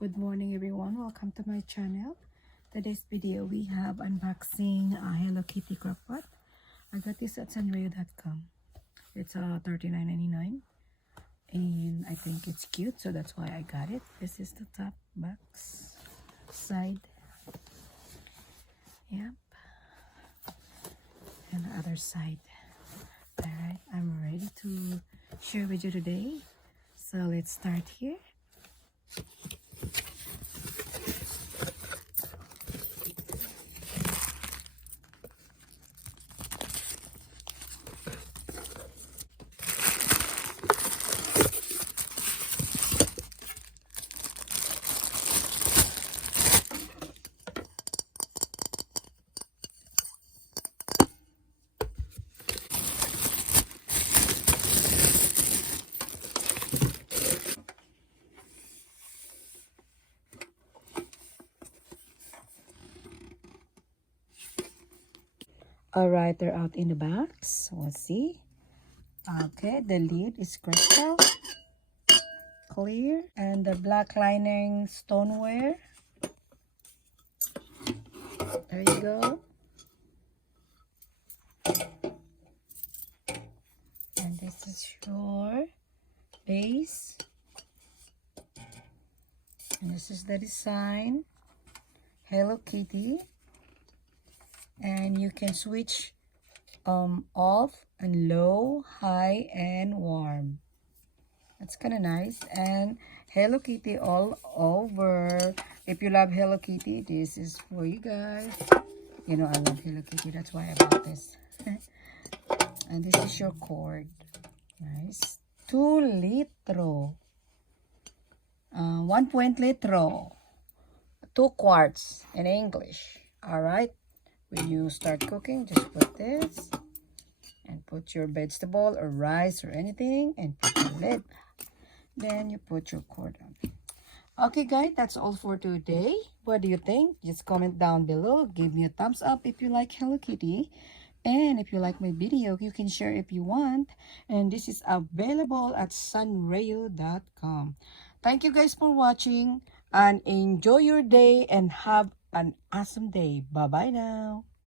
Good morning everyone, welcome to my channel. Today's video we have unboxing a Hello Kitty crock pot. I got this at sunrayo.com. It's $39.99 and I think it's cute, so that's why I got it. This is the top box side. Yep. And the other side. Alright, I'm ready to share with you today. So let's start here. Alright, they're out in the box. Let's see. Okay, the lid is crystal clear and the black lining stoneware. There you go. And this is your base. And this is the design. Hello Kitty. And you can switch off and low, high, and warm. That's kind of nice. And Hello Kitty all over. If you love Hello Kitty, this is for you guys. You know I love Hello Kitty, that's why I bought this. And this is your cord. Nice. 2 litro. 1.litro. 2 quarts in English. Alright. When you start cooking, just put this and put your vegetable or rice or anything and put the lid. Then you put your cord on. Okay guys, that's all for today. What do you think? Just comment down below. Give me a thumbs up if you like Hello Kitty. And if you like my video, you can share if you want. And this is available at sunrayo.com. Thank you guys for watching and enjoy your day and have an awesome day. Bye bye now.